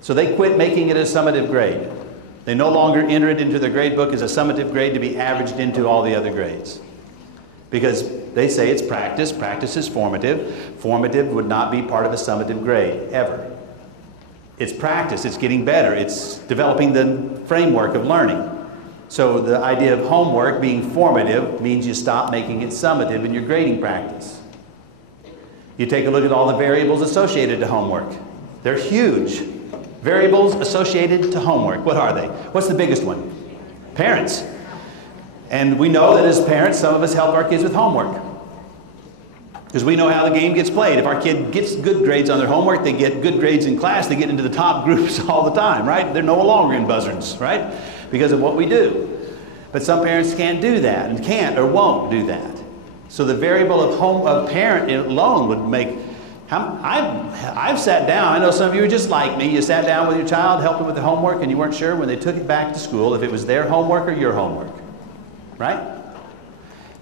So they quit making it a summative grade. They no longer enter it into their grade book as a summative grade to be averaged into all the other grades. Because they say it's practice. Practice is formative. Formative would not be part of a summative grade, ever. It's practice. It's getting better. It's developing the framework of learning. So the idea of homework being formative means you stop making it summative in your grading practice. You take a look at all the variables associated to homework. They're huge. Variables associated to homework. What are they? What's the biggest one? Parents. And we know that as parents, some of us help our kids with homework. Because we know how the game gets played. If our kid gets good grades on their homework, they get good grades in class, they get into the top groups all the time, right? They're no longer in buzzards, right? Because of what we do. But some parents can't do that, and can't or won't do that. So the variable of parent alone would make... I've sat down, I know some of you are just like me, you sat down with your child, helped them with the homework, and you weren't sure when they took it back to school if it was their homework or your homework. Right?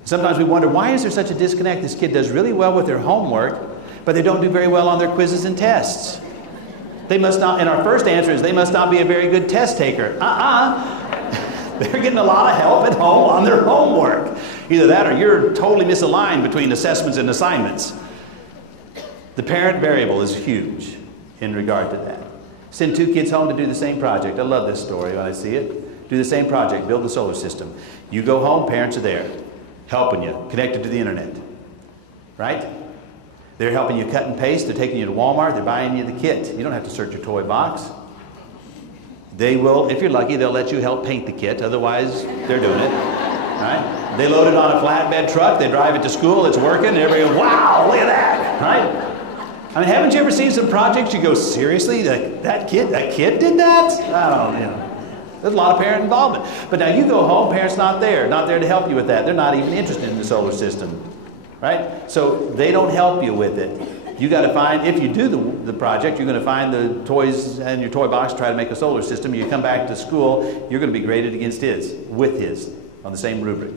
Sometimes we wonder, why is there such a disconnect? This kid does really well with their homework, but they don't do very well on their quizzes and tests. They must not, and our first answer is they must not be a very good test taker. They're getting a lot of help at home on their homework. Either that or you're totally misaligned between assessments and assignments. The parent variable is huge in regard to that. Send two kids home to do the same project. I love this story when I see it. Do the same project, build the solar system. You go home, parents are there, helping you, connected to the internet. Right? They're helping you cut and paste, they're taking you to Walmart, they're buying you the kit. You don't have to search your toy box. They will, if you're lucky, they'll let you help paint the kit, otherwise they're doing it. Right? They load it on a flatbed truck, they drive it to school, it's working, and everybody goes, wow, look at that! Right? I mean, haven't you ever seen some projects you go, seriously, that kid did that? Oh, you know. There's a lot of parent involvement. But now you go home, parents not there to help you with that. They're not even interested in the solar system, right? So they don't help you with it. You got to find, if you do the project, you're going to find the toys in your toy box, try to make a solar system. You come back to school, you're going to be graded against with his, on the same rubric.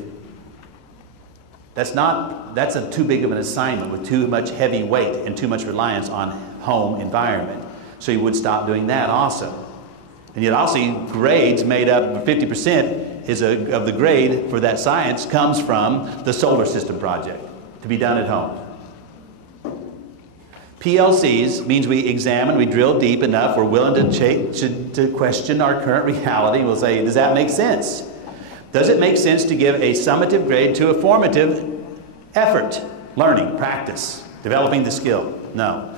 That's too big of an assignment with too much heavy weight and too much reliance on home environment. So you would stop doing that also. And yet I'll see grades made up, 50% of the grade for that science comes from the solar system project to be done at home. PLCs means we examine, we drill deep enough, we're willing to question our current reality. We'll say, does that make sense? Does it make sense to give a summative grade to a formative effort? Learning, practice, developing the skill? No.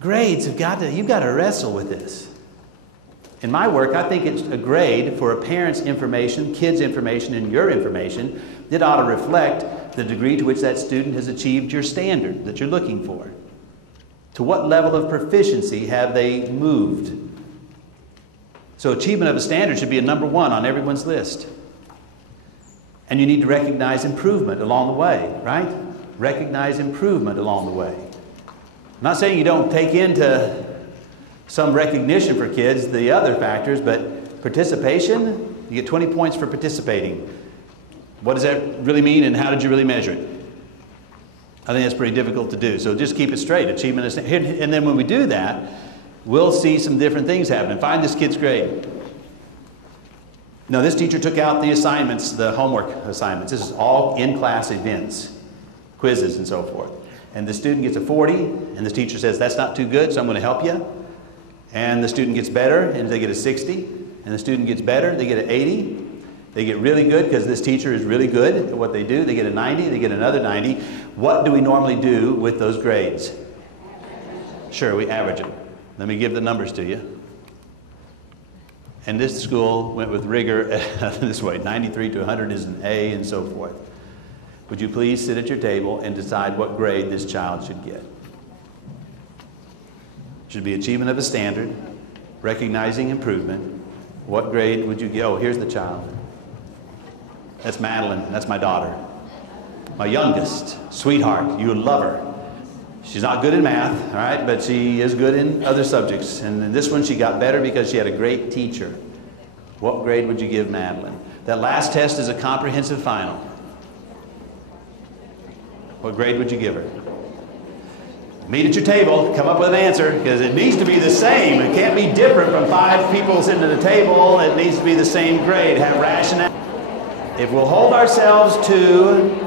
Grades you've got to wrestle with this. In my work, I think it's a grade for a parent's information, kid's information, and your information that ought to reflect the degree to which that student has achieved your standard that you're looking for. To what level of proficiency have they moved? So achievement of a standard should be a number one on everyone's list. And you need to recognize improvement along the way, right? Recognize improvement along the way. I'm not saying you don't take into some recognition for kids, the other factors, but participation, you get 20 points for participating. What does that really mean, and how did you really measure it? I think that's pretty difficult to do. So just keep it straight. Achievement is, and then when we do that, we'll see some different things happen. Find this kid's grade. Now, this teacher took out the assignments, the homework assignments. This is all in-class events, quizzes and so forth. And the student gets a 40, and the teacher says, that's not too good, so I'm going to help you. And the student gets better, and they get a 60. And the student gets better, they get an 80. They get really good because this teacher is really good at what they do. They get a 90, they get another 90. What do we normally do with those grades? Sure, we average them. Let me give the numbers to you. And this school went with rigor this way. 93 to 100 is an A and so forth. Would you please sit at your table and decide what grade this child should get? Should be achievement of a standard, recognizing improvement. What grade would you get? Oh, here's the child. That's Madeline. That's my daughter. My youngest, sweetheart. You would love her. She's not good in math, all right, but she is good in other subjects. And in this one, she got better because she had a great teacher. What grade would you give Madeline? That last test is a comprehensive final. What grade would you give her? Meet at your table, come up with an answer, because it needs to be the same. It can't be different from 5 people sitting at a table. It needs to be the same grade. Have rationale. If we'll hold ourselves to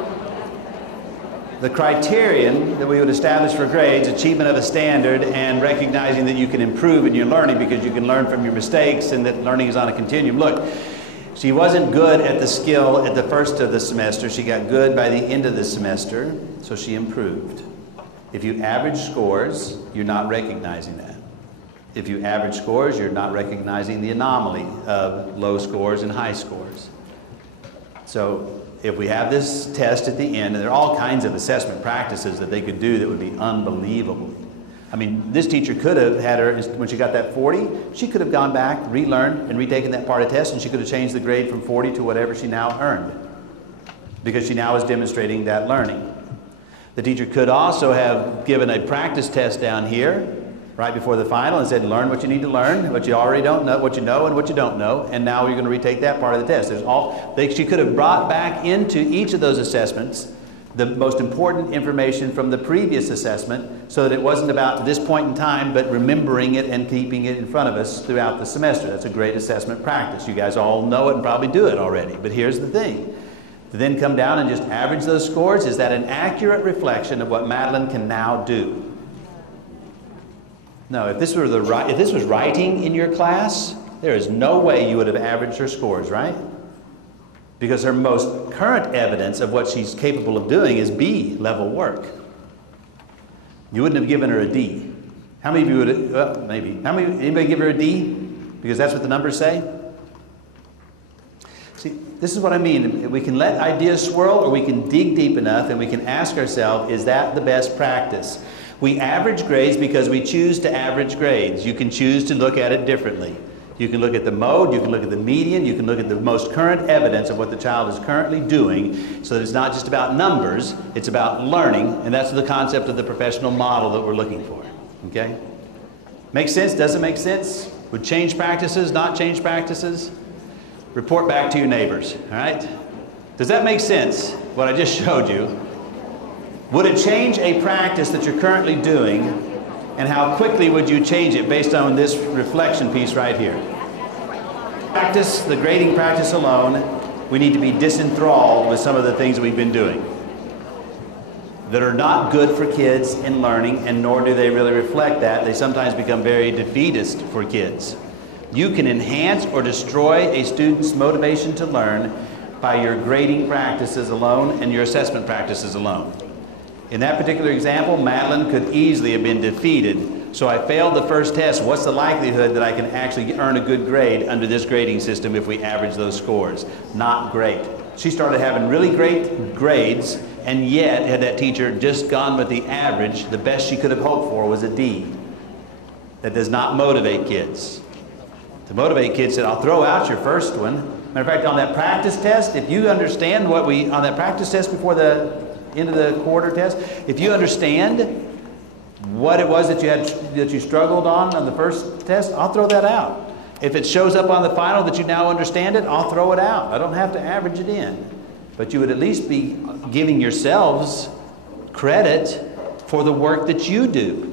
the criterion that we would establish for grades, achievement of a standard, and recognizing that you can improve in your learning because you can learn from your mistakes and that learning is on a continuum. Look, she wasn't good at the skill at the first of the semester. She got good by the end of the semester, so she improved. If you average scores, you're not recognizing that. If you average scores, you're not recognizing the anomaly of low scores and high scores. So if we have this test at the end, and there are all kinds of assessment practices that they could do that would be unbelievable. I mean, this teacher could have had her, when she got that 40, she could have gone back, relearned, and retaken that part of the test, and she could have changed the grade from 40 to whatever she now earned, because she now is demonstrating that learning. The teacher could also have given a practice test down here, right before the final, and said, learn what you need to learn, what you already don't know, what you know and what you don't know, and now you're going to retake that part of the test. She could have brought back into each of those assessments the most important information from the previous assessment so that it wasn't about this point in time, but remembering it and keeping it in front of us throughout the semester. That's a great assessment practice. You guys all know it and probably do it already. But here's the thing. To then come down and just average those scores, is that an accurate reflection of what Madeline can now do? No, if this was writing in your class, there is no way you would have averaged her scores, right? Because her most current evidence of what she's capable of doing is B level work. You wouldn't have given her a D. How many of you would have, well, maybe. Anybody give her a D? Because that's what the numbers say? See, this is what I mean. We can let ideas swirl, or we can dig deep enough and we can ask ourselves, is that the best practice? We average grades because we choose to average grades. You can choose to look at it differently. You can look at the mode, you can look at the median, you can look at the most current evidence of what the child is currently doing, so that it's not just about numbers, it's about learning, and that's the concept of the professional model that we're looking for. Okay? Makes sense? Doesn't make sense? Would change practices, not change practices? Report back to your neighbors, all right? Does that make sense, what I just showed you? Would it change a practice that you're currently doing? And how quickly would you change it based on this reflection piece right here? Practice, the grading practice alone, we need to be disenthralled with some of the things we've been doing that are not good for kids in learning, and nor do they really reflect that. They sometimes become very defeatist for kids. You can enhance or destroy a student's motivation to learn by your grading practices alone and your assessment practices alone. In that particular example, Madeline could easily have been defeated. So I failed the first test. What's the likelihood that I can actually earn a good grade under this grading system if we average those scores? Not great. She started having really great grades, and yet, had that teacher just gone with the average, the best she could have hoped for was a D. That does not motivate kids. To motivate kids, said, I'll throw out your first one. Matter of fact, on that practice test, if you understand what on that practice test before the end of the quarter test, if you understand what it was that you struggled on the first test, I'll throw that out. If it shows up on the final that you now understand it, I'll throw it out. I don't have to average it in. But you would at least be giving yourselves credit for the work that you do.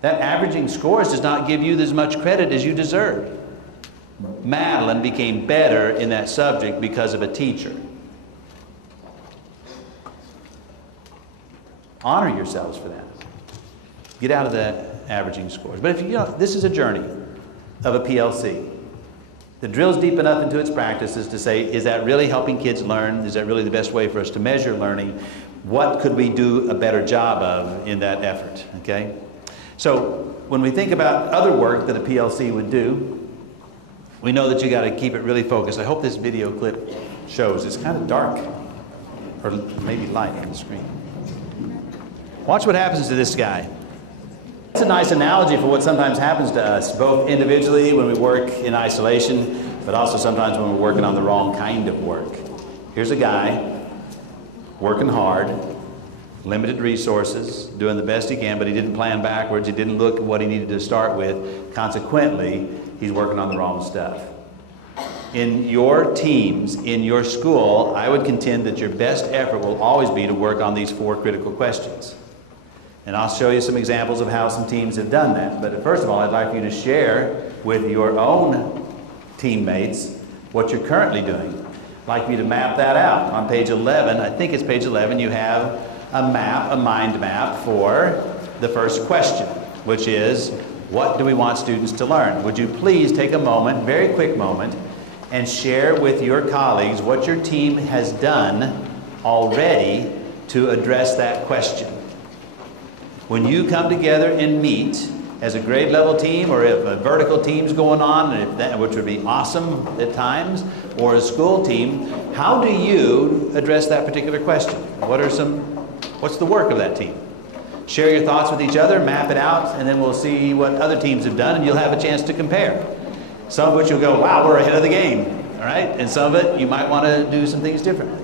That averaging scores does not give you as much credit as you deserve. Madeline became better in that subject because of a teacher. Honor yourselves for that. Get out of the averaging scores. But if this is a journey of a PLC that drills deep enough into its practices to say, is that really helping kids learn? Is that really the best way for us to measure learning? What could we do a better job of in that effort? Okay? So when we think about other work that a PLC would do, we know that you got to keep it really focused. I hope this video clip shows. It's kind of dark, or maybe light on the screen. Watch what happens to this guy. It's a nice analogy for what sometimes happens to us, both individually when we work in isolation, but also sometimes when we're working on the wrong kind of work. Here's a guy working hard, limited resources, doing the best he can, but he didn't plan backwards. He didn't look at what he needed to start with. Consequently, he's working on the wrong stuff. In your teams, in your school, I would contend that your best effort will always be to work on these 4 critical questions. And I'll show you some examples of how some teams have done that. But first of all, I'd like you to share with your own teammates what you're currently doing. I'd like you to map that out. On page 11, I think it's page 11, you have a map, a mind map for the first question, which is, what do we want students to learn? Would you please take a moment, very quick moment, and share with your colleagues what your team has done already to address that question. When you come together and meet as a grade level team, or if a vertical team's going on, and if that, which would be awesome at times, or a school team, how do you address that particular question? What's the work of that team? Share your thoughts with each other, map it out, and then we'll see what other teams have done, and you'll have a chance to compare. Some of which you'll go, wow, we're ahead of the game, all right? And some of it, you might want to do some things differently.